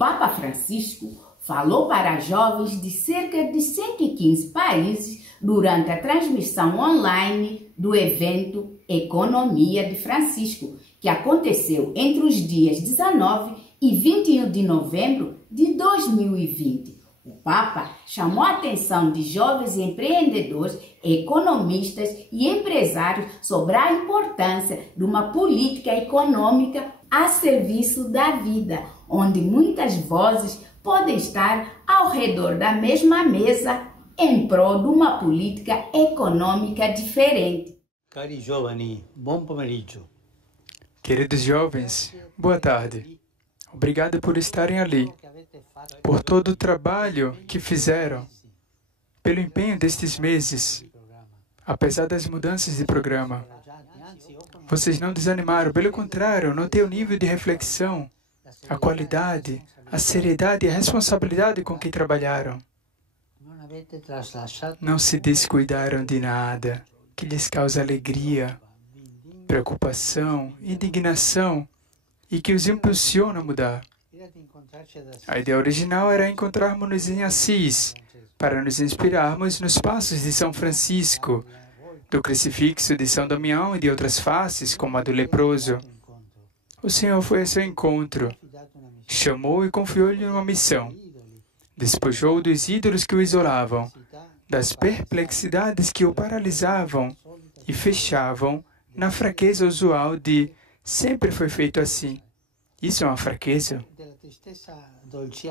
Papa Francisco falou para jovens de cerca de 115 países durante a transmissão online do evento Economia de Francisco, que aconteceu entre os dias 19 e 21 de novembro de 2020. O Papa chamou a atenção de jovens empreendedores, economistas e empresários sobre a importância de uma política econômica a serviço da vida, onde muitas vozes podem estar ao redor da mesma mesa em prol de uma política econômica diferente. Cari giovani, buon pomeriggio. Queridos jovens, boa tarde. Obrigado por estarem ali, por todo o trabalho que fizeram, pelo empenho destes meses, apesar das mudanças de programa. Vocês não desanimaram, pelo contrário, notei o nível de reflexão, a qualidade, a seriedade e a responsabilidade com que trabalharam. Não se descuidaram de nada que lhes causa alegria, preocupação, indignação e que os impulsiona a mudar. A ideia original era encontrarmos-nos em Assis, para nos inspirarmos nos passos de São Francisco, do crucifixo de São Damião e de outras faces, como a do leproso. O Senhor foi a seu encontro, chamou e confiou-lhe uma missão, despojou dos ídolos que o isolavam, das perplexidades que o paralisavam e fechavam na fraqueza usual de sempre foi feito assim. Isso é uma fraqueza?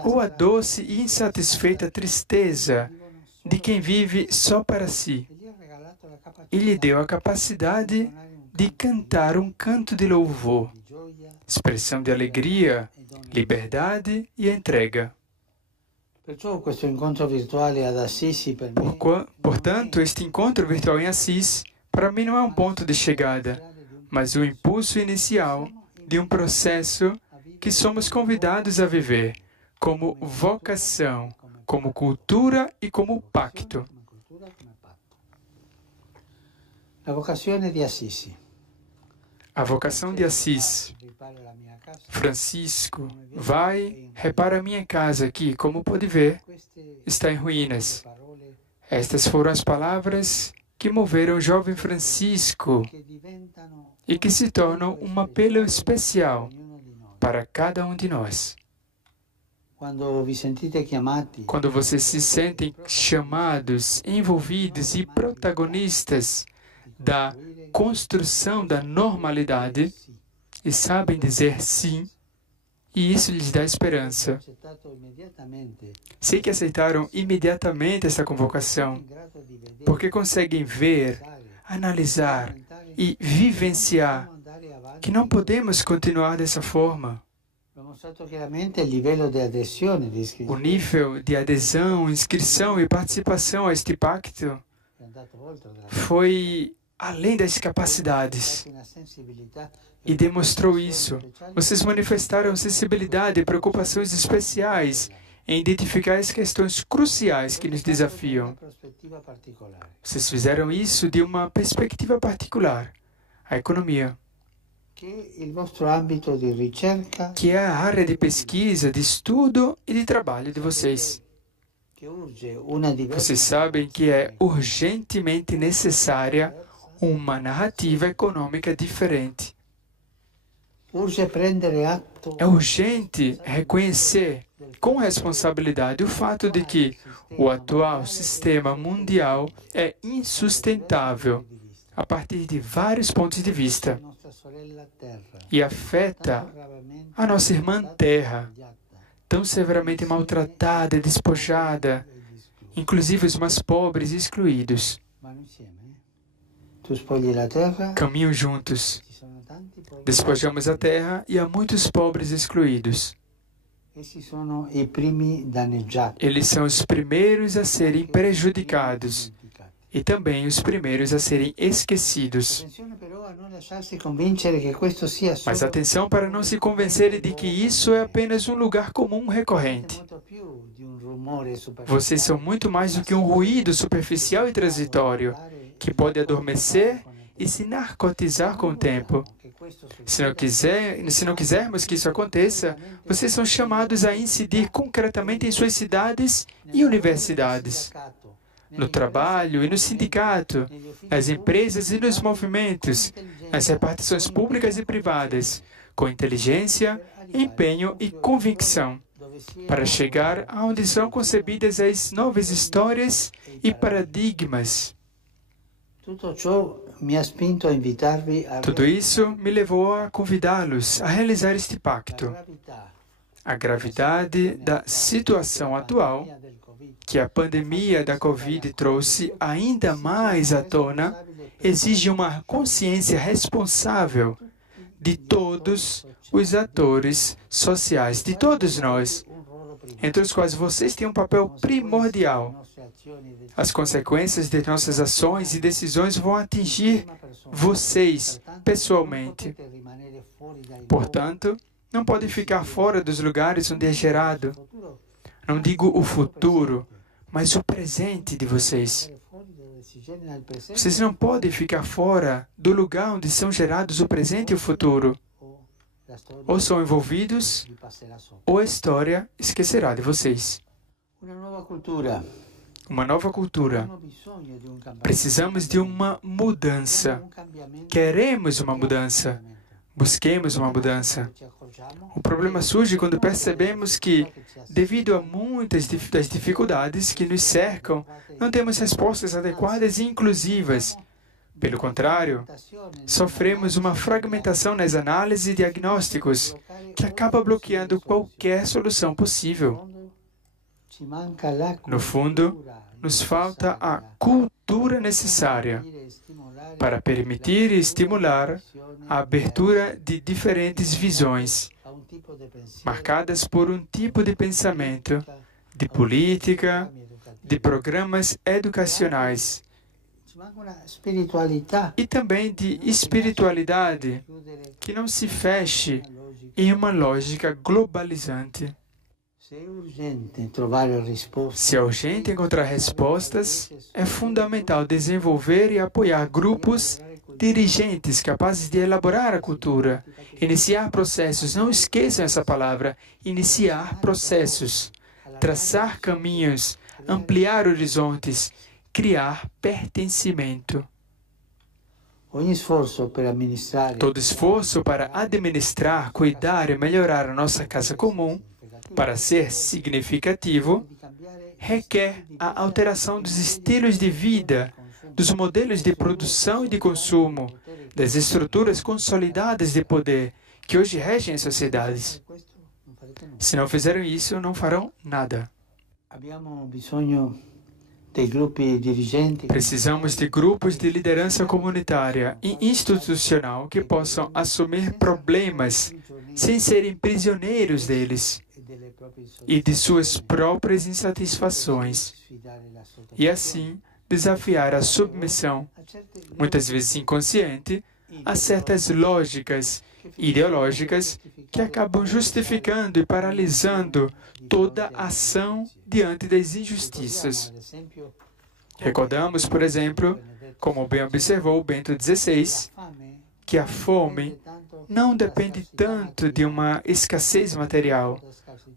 Ou a doce e insatisfeita tristeza de quem vive só para si. E lhe deu a capacidade de cantar um canto de louvor, expressão de alegria, liberdade e entrega. Portanto, este encontro virtual em Assis, para mim não é um ponto de chegada, mas o impulso inicial de um processo que somos convidados a viver como vocação, como cultura e como pacto. A vocação de Assis. Francisco, vai, repara a minha casa aqui, como pode ver, está em ruínas. Estas foram as palavras que moveram o jovem Francisco e que se tornam um apelo especial para cada um de nós. Quando vocês se sentem chamados, envolvidos e protagonistas da construção da normalidade e sabem dizer sim, e isso lhes dá esperança. Sei que aceitaram imediatamente essa convocação, porque conseguem ver, analisar e vivenciar que não podemos continuar dessa forma. O nível de adesão, inscrição e participação a este pacto foi além das capacidades e demonstrou isso. Vocês manifestaram sensibilidade e preocupações especiais em identificar as questões cruciais que nos desafiam. Vocês fizeram isso de uma perspectiva particular, a economia, que é a área de pesquisa, de estudo e de trabalho de vocês. Vocês sabem que é urgentemente necessária uma narrativa econômica diferente. É urgente reconhecer com responsabilidade o fato de que o atual sistema mundial é insustentável a partir de vários pontos de vista e afeta a nossa irmã Terra, tão severamente maltratada e despojada, inclusive os mais pobres e excluídos. Caminham juntos. Despojamos a terra e há muitos pobres excluídos. Eles são os primeiros a serem prejudicados e também os primeiros a serem esquecidos. Mas atenção para não se convencerem de que isso é apenas um lugar comum recorrente. Vocês são muito mais do que um ruído superficial e transitório, que pode adormecer e se narcotizar com o tempo. Se não quisermos que isso aconteça, vocês são chamados a incidir concretamente em suas cidades e universidades, no trabalho e no sindicato, nas empresas e nos movimentos, nas repartições públicas e privadas, com inteligência, empenho e convicção, para chegar aonde são concebidas as novas histórias e paradigmas. Tudo isso me levou a convidá-los a realizar este pacto. A gravidade da situação atual, que a pandemia da Covid trouxe ainda mais à tona, exige uma consciência responsável de todos os atores sociais, de todos nós, entre os quais vocês têm um papel primordial. As consequências de nossas ações e decisões vão atingir vocês pessoalmente. Portanto, não podem ficar fora dos lugares onde é gerado. Não digo o futuro, mas o presente de vocês. Vocês não podem ficar fora do lugar onde são gerados o presente e o futuro. Ou são envolvidos, ou a história esquecerá de vocês. Uma nova cultura. Precisamos de uma mudança. Queremos uma mudança. Busquemos uma mudança. O problema surge quando percebemos que, devido a muitas das dificuldades que nos cercam, não temos respostas adequadas e inclusivas. Pelo contrário, sofremos uma fragmentação nas análises e diagnósticos que acaba bloqueando qualquer solução possível. No fundo, nos falta a cultura necessária para permitir e estimular a abertura de diferentes visões, marcadas por um tipo de pensamento, de política, de programas educacionais, e também de espiritualidade que não se feche em uma lógica globalizante. Se é urgente encontrar respostas, é fundamental desenvolver e apoiar grupos dirigentes capazes de elaborar a cultura, iniciar processos, não esqueçam essa palavra, iniciar processos, traçar caminhos, ampliar horizontes, criar pertencimento. Todo esforço para administrar, cuidar e melhorar a nossa casa comum, para ser significativo, requer a alteração dos estilos de vida, dos modelos de produção e de consumo, das estruturas consolidadas de poder que hoje regem as sociedades. Se não fizeram isso, não farão nada. Precisamos de grupos de liderança comunitária e institucional que possam assumir problemas sem serem prisioneiros deles e de suas próprias insatisfações, e assim desafiar a submissão, muitas vezes inconsciente, a certas lógicas ideológicas que acabam justificando e paralisando toda ação diante das injustiças. Recordamos, por exemplo, como bem observou Bento XVI, que a fome não depende tanto de uma escassez material,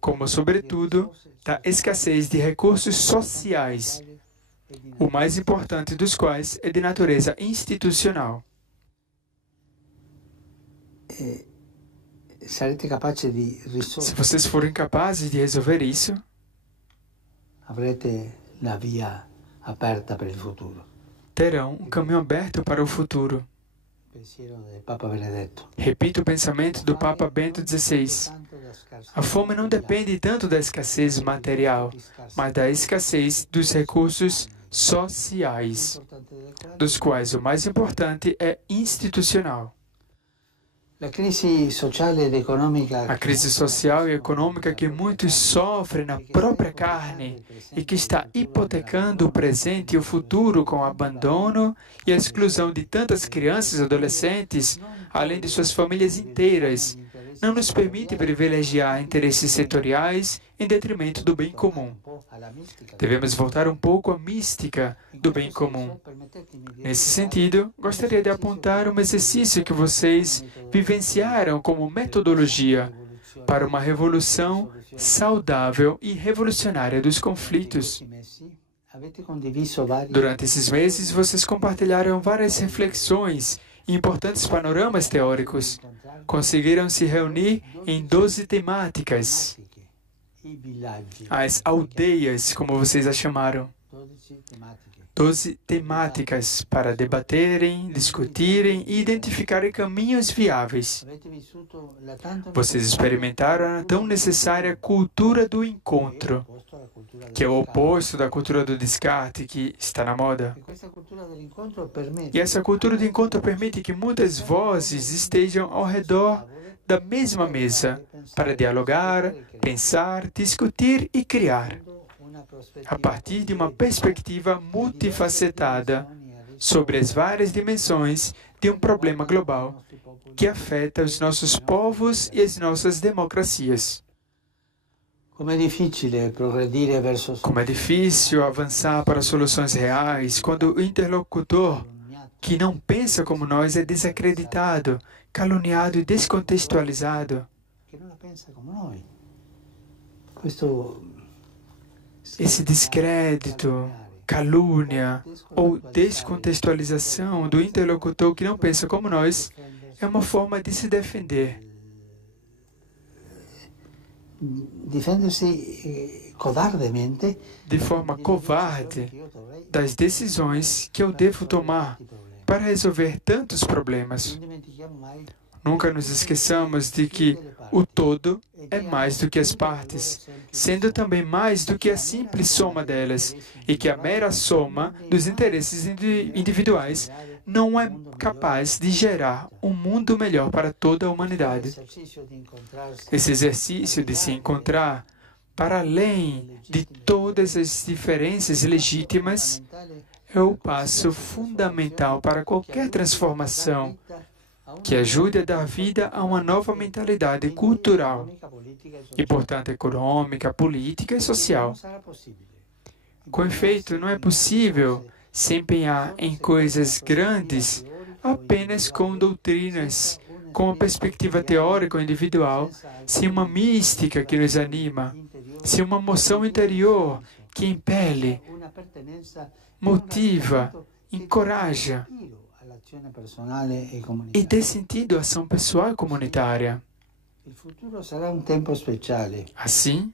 como, sobretudo, da escassez de recursos sociais, o mais importante dos quais é de natureza institucional. Se vocês forem capazes de resolver isso, terão um caminho aberto para o futuro. Repito o pensamento do Papa Bento XVI. A fome não depende tanto da escassez material, mas da escassez dos recursos sociais, dos quais o mais importante é institucional. A crise social e econômica que muitos sofrem na própria carne e que está hipotecando o presente e o futuro com o abandono e a exclusão de tantas crianças e adolescentes, além de suas famílias inteiras, não nos permite privilegiar interesses setoriais em detrimento do bem comum. Devemos voltar um pouco à mística do bem comum. Nesse sentido, gostaria de apontar um exercício que vocês vivenciaram como metodologia para uma revolução saudável e revolucionária dos conflitos. Durante esses meses, vocês compartilharam várias reflexões e importantes panoramas teóricos. Conseguiram se reunir em 12 temáticas. As aldeias, como vocês as chamaram. 12 temáticas para debaterem, discutirem e identificarem caminhos viáveis. Vocês experimentaram a tão necessária cultura do encontro, que é o oposto da cultura do descarte que está na moda. E essa cultura do encontro permite que muitas vozes estejam ao redor da mesma mesa para dialogar, pensar, discutir e criar, a partir de uma perspectiva multifacetada sobre as várias dimensões de um problema global que afeta os nossos povos e as nossas democracias. Como é difícil avançar para soluções reais quando o interlocutor que não pensa como nós é desacreditado, caluniado e descontextualizado. Esse descrédito, calúnia ou descontextualização do interlocutor que não pensa como nós é uma forma de se defender. Defender-se covardemente, de forma covarde, das decisões que eu devo tomar para resolver tantos problemas. Nunca nos esqueçamos de que o todo é mais do que as partes, sendo também mais do que a simples soma delas, e que a mera soma dos interesses individuais não é capaz de gerar um mundo melhor para toda a humanidade. Esse exercício de se encontrar, para além de todas as diferenças legítimas, é o passo fundamental para qualquer transformação que ajude a dar vida a uma nova mentalidade cultural e, portanto, econômica, política e social. Com efeito, não é possível se empenhar em coisas grandes apenas com doutrinas, com uma perspectiva teórica ou individual, sem uma mística que nos anima, sem uma moção interior que impele, motiva, encoraja e dê sentido à ação pessoal e comunitária. Assim,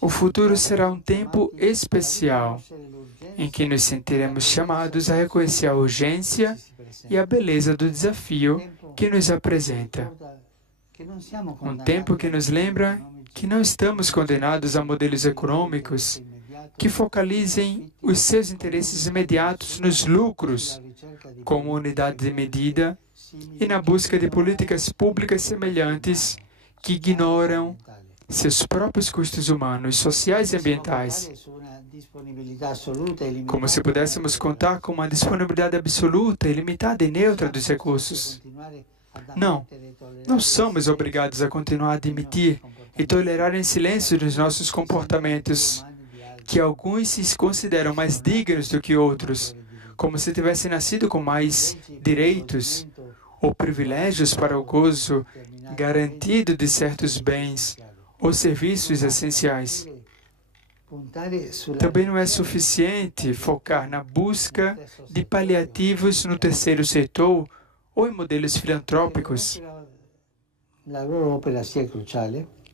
o futuro será um tempo especial, em que nos sentiremos chamados a reconhecer a urgência e a beleza do desafio que nos apresenta. Um tempo que nos lembra que não estamos condenados a modelos econômicos que focalizem os seus interesses imediatos nos lucros, como unidade de medida, e na busca de políticas públicas semelhantes que ignoram seus próprios custos humanos, sociais e ambientais. Como se pudéssemos contar com uma disponibilidade absoluta, ilimitada e neutra dos recursos. Não somos obrigados a continuar a admitir e tolerar em silêncio os nossos comportamentos, que alguns se consideram mais dignos do que outros, como se tivessem nascido com mais direitos ou privilégios para o gozo garantido de certos bens ou serviços essenciais. Também não é suficiente focar na busca de paliativos no terceiro setor ou em modelos filantrópicos.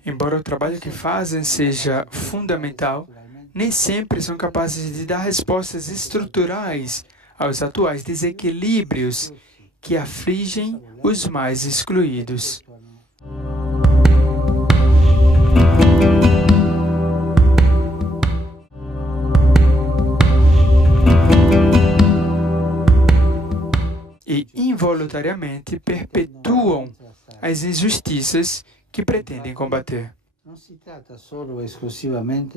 Embora o trabalho que fazem seja fundamental, nem sempre são capazes de dar respostas estruturais aos atuais desequilíbrios que afligem os mais excluídos. E involuntariamente perpetuam as injustiças que pretendem combater.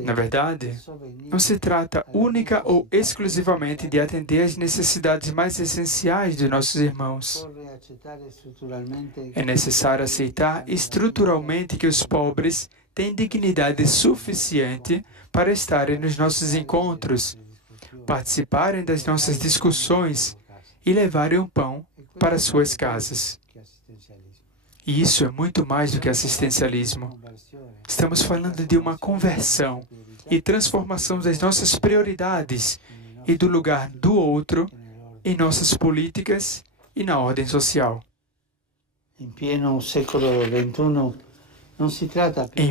Na verdade, não se trata única ou exclusivamente de atender às necessidades mais essenciais de nossos irmãos. É necessário aceitar estruturalmente que os pobres têm dignidade suficiente para estarem nos nossos encontros, participarem das nossas discussões e levarem o pão para suas casas. E isso é muito mais do que assistencialismo. Estamos falando de uma conversão e transformação das nossas prioridades e do lugar do outro em nossas políticas e na ordem social. Em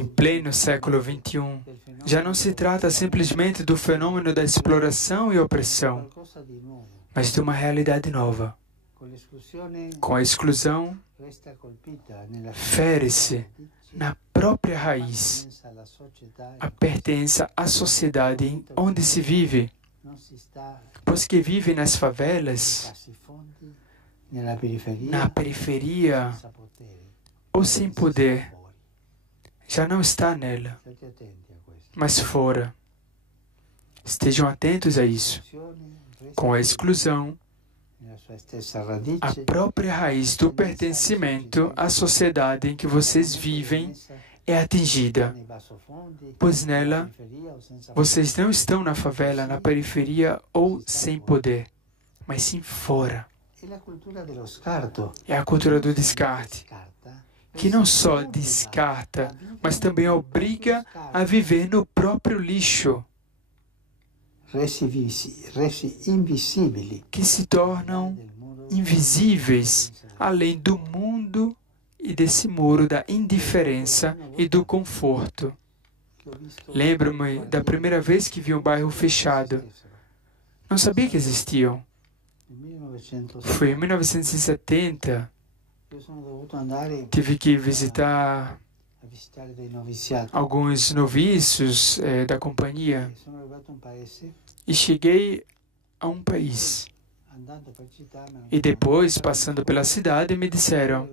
pleno século XXI, já não se trata simplesmente do fenômeno da exploração e opressão, mas de uma realidade nova. Com a exclusão, fere-se na própria raiz a pertença à sociedade onde se vive, pois que vive nas favelas, na periferia ou sem poder, já não está nela, mas fora. Estejam atentos a isso. Com a exclusão, a própria raiz do pertencimento à sociedade em que vocês vivem é atingida, pois nela vocês não estão na favela, na periferia ou sem poder, mas sim fora. É a cultura do descarte, que não só descarta, mas também obriga a viver no próprio lixo, que se tornam invisíveis além do mundo e desse muro da indiferença e do conforto. Lembro-me da primeira vez que vi um bairro fechado. Não sabia que existiam. Foi em 1970. Tive que visitar alguns noviços da companhia e cheguei a um país. E depois, passando pela cidade, me disseram: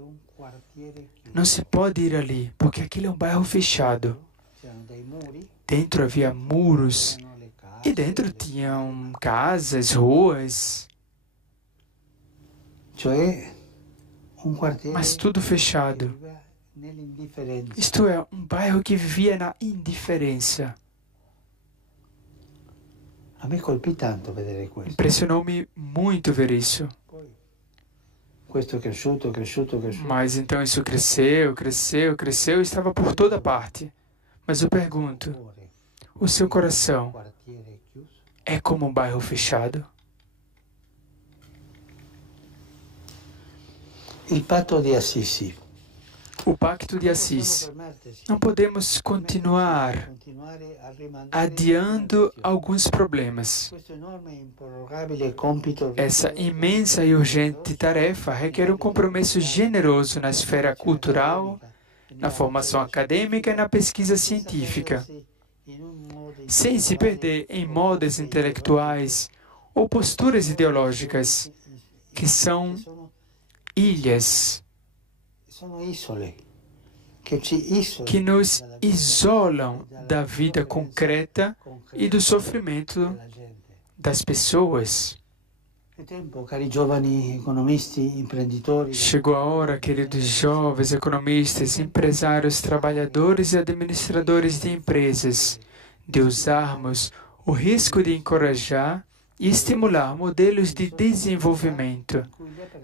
não se pode ir ali, porque aquele é um bairro fechado. Dentro havia muros e dentro tinham casas, ruas, mas tudo fechado. Isto é, um bairro que vivia na indiferença. Impressionou-me muito ver isso. Mas então isso cresceu e estava por toda parte. Mas eu pergunto, o seu coração é como um bairro fechado? O Pacto de Assis. Não podemos continuar adiando alguns problemas. Essa imensa e urgente tarefa requer um compromisso generoso na esfera cultural, na formação acadêmica e na pesquisa científica, sem se perder em modas intelectuais ou posturas ideológicas que são ilhas que nos isolam da vida concreta e do sofrimento das pessoas. Chegou a hora, queridos jovens economistas, empresários, trabalhadores e administradores de empresas, de usarmos o risco de encorajar e estimular modelos de desenvolvimento,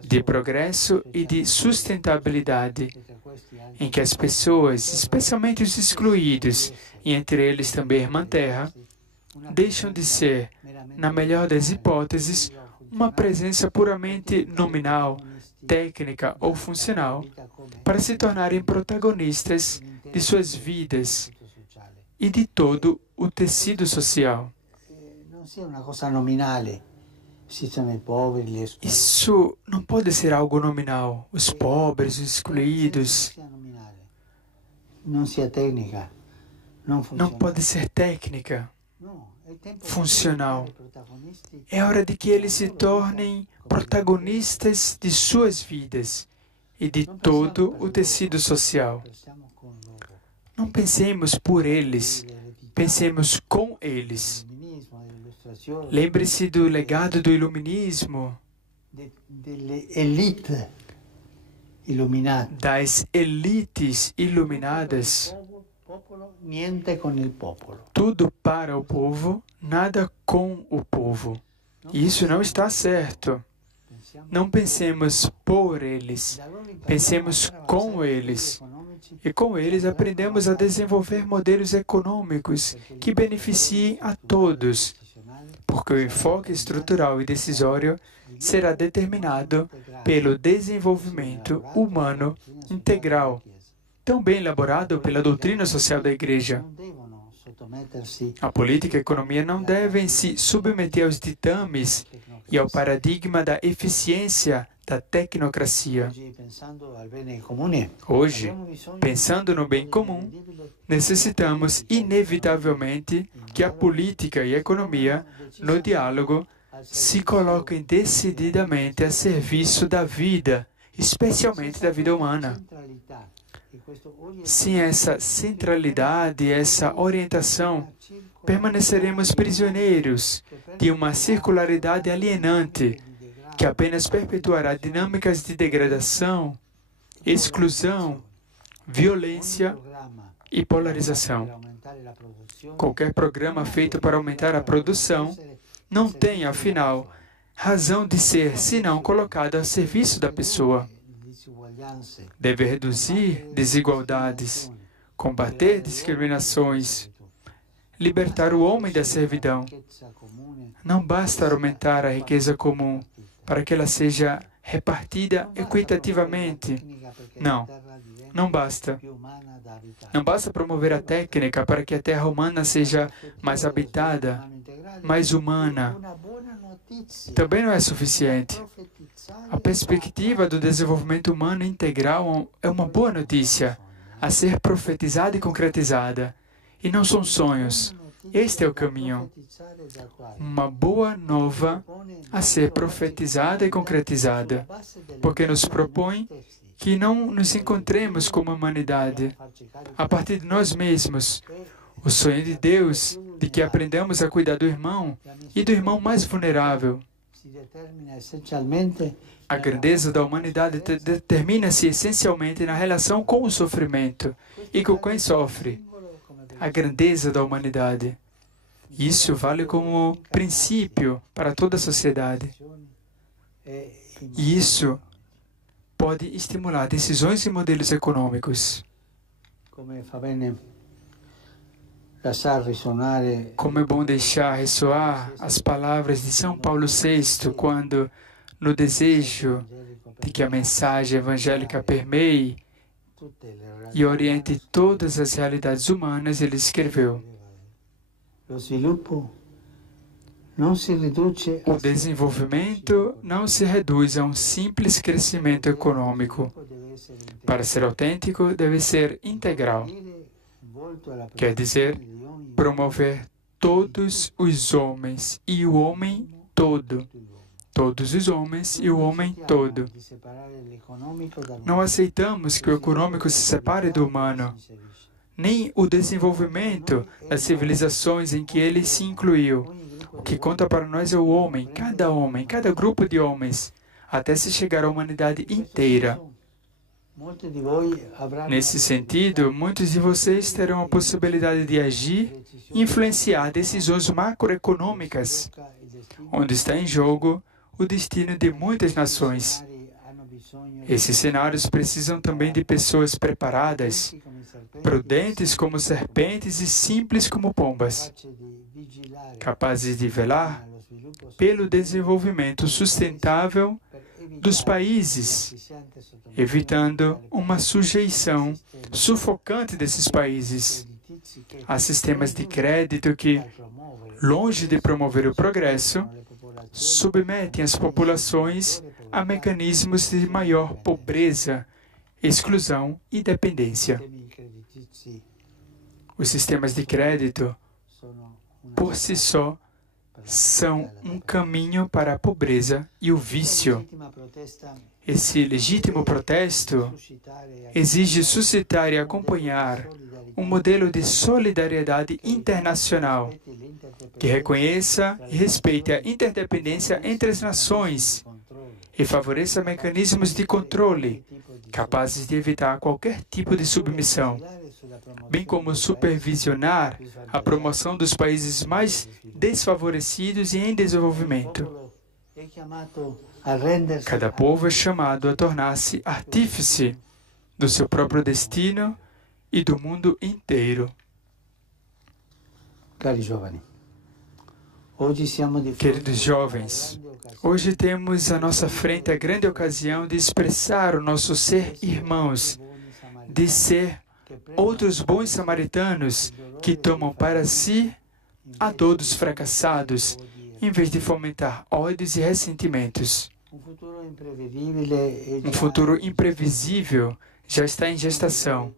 de progresso e de sustentabilidade, em que as pessoas, especialmente os excluídos, e entre eles também a Irmã Terra, deixam de ser, na melhor das hipóteses, uma presença puramente nominal, técnica ou funcional, para se tornarem protagonistas de suas vidas e de todo o tecido social. Isso não pode ser algo nominal. Os pobres, os excluídos. Não pode ser técnica, funcional. É hora de que eles se tornem protagonistas de suas vidas e de todo o tecido social. Não pensemos por eles, pensemos com eles. Lembre-se do legado do iluminismo, das elites iluminadas. Tudo para o povo, nada com o povo. E isso não está certo. Não pensemos por eles, pensemos com eles. E com eles aprendemos a desenvolver modelos econômicos que beneficiem a todos, porque o enfoque estrutural e decisório será determinado pelo desenvolvimento humano integral, tão bem elaborado pela doutrina social da Igreja. A política e a economia não devem se submeter aos ditames e ao paradigma da eficiência da tecnocracia. Hoje, pensando no bem comum, necessitamos inevitavelmente que a política e a economia, no diálogo, se coloquem decididamente a serviço da vida, especialmente da vida humana. Sem essa centralidade, essa orientação, permaneceremos prisioneiros de uma circularidade alienante que apenas perpetuará dinâmicas de degradação, exclusão, violência e polarização. Qualquer programa feito para aumentar a produção não tem, afinal, razão de ser senão colocado a serviço da pessoa. Deve reduzir desigualdades, combater discriminações, libertar o homem da servidão. Não basta aumentar a riqueza comum para que ela seja repartida equitativamente. Não basta. Não basta promover a técnica para que a terra humana seja mais habitada, mais humana. Também não é suficiente. A perspectiva do desenvolvimento humano integral é uma boa notícia a ser profetizada e concretizada. E não são sonhos. Este é o caminho. Uma boa nova a ser profetizada e concretizada, porque nos propõe que não nos encontremos como humanidade a partir de nós mesmos. O sonho de Deus de que aprendamos a cuidar do irmão e do irmão mais vulnerável. A grandeza da humanidade determina-se essencialmente na relação com o sofrimento e com quem sofre. A grandeza da humanidade. Isso vale como princípio para toda a sociedade. E isso pode estimular decisões e modelos econômicos. Como é bom deixar ressoar as palavras de São Paulo VI, quando, no desejo de que a mensagem evangélica permeie e oriente todas as realidades humanas, ele escreveu: o desenvolvimento não se reduz a um simples crescimento econômico. Para ser autêntico, deve ser integral. Quer dizer, promover todos os homens e o homem todo. Todos os homens e o homem todo. Não aceitamos que o econômico se separe do humano, nem o desenvolvimento das civilizações em que ele se incluiu. O que conta para nós é o homem, cada grupo de homens, até se chegar à humanidade inteira. Nesse sentido, muitos de vocês terão a possibilidade de agir e influenciar decisões macroeconômicas, onde está em jogo o destino de muitas nações. Esses cenários precisam também de pessoas preparadas, prudentes como serpentes e simples como pombas, capazes de velar pelo desenvolvimento sustentável dos países, evitando uma sujeição sufocante desses países a sistemas de crédito que, longe de promover o progresso, submetem as populações a mecanismos de maior pobreza, exclusão e dependência. Os sistemas de crédito, por si só, são um caminho para a pobreza e o vício. Esse legítimo protesto exige suscitar e acompanhar um modelo de solidariedade internacional que reconheça e respeite a interdependência entre as nações e favoreça mecanismos de controle capazes de evitar qualquer tipo de submissão, bem como supervisionar a promoção dos países mais desfavorecidos e em desenvolvimento. Cada povo é chamado a tornar-se artífice do seu próprio destino e do mundo inteiro. Queridos jovens, hoje temos à nossa frente a grande ocasião de expressar o nosso ser irmãos, de ser outros bons samaritanos que tomam para si a dor dos fracassados, em vez de fomentar ódios e ressentimentos. Um futuro imprevisível já está em gestação.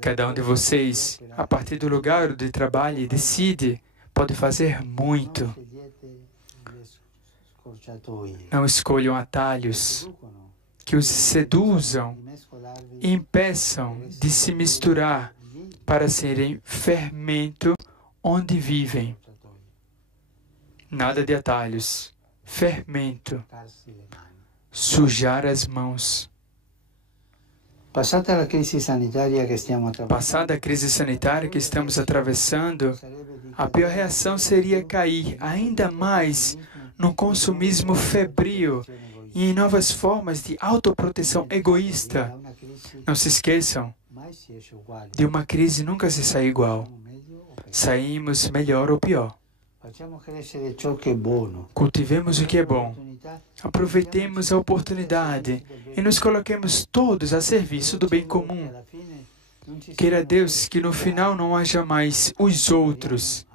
Cada um de vocês, a partir do lugar de trabalho, decide, pode fazer muito. Não escolham atalhos que os seduzam e impeçam de se misturar para serem fermento onde vivem. Nada de atalhos. Fermento. Sujar as mãos. Passada a crise sanitária que estamos atravessando, a pior reação seria cair ainda mais num consumismo febril e em novas formas de autoproteção egoísta. Não se esqueçam, de uma crise nunca se sai igual. Saímos melhor ou pior. Cultivemos o que é bom. Aproveitemos a oportunidade e nos coloquemos todos a serviço do bem comum. Queira Deus que no final não haja mais os outros,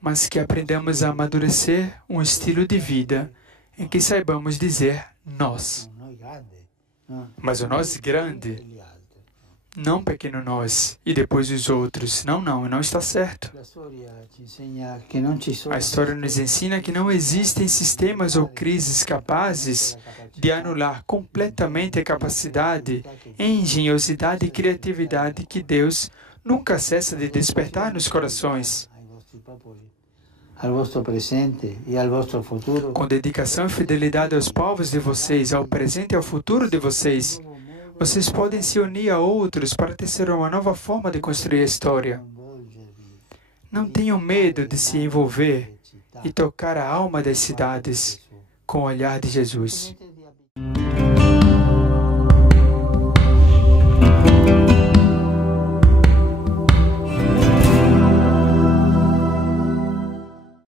mas que aprendamos a amadurecer um estilo de vida em que saibamos dizer nós. Mas o nós grande, não pequeno nós, e depois os outros. Não está certo. A história nos ensina que não existem sistemas ou crises capazes de anular completamente a capacidade, engenhosidade e criatividade que Deus nunca cessa de despertar nos corações. Com dedicação e fidelidade aos povos de vocês, ao presente e ao futuro de vocês, vocês podem se unir a outros para tecer uma nova forma de construir a história. Não tenham medo de se envolver e tocar a alma das cidades com o olhar de Jesus.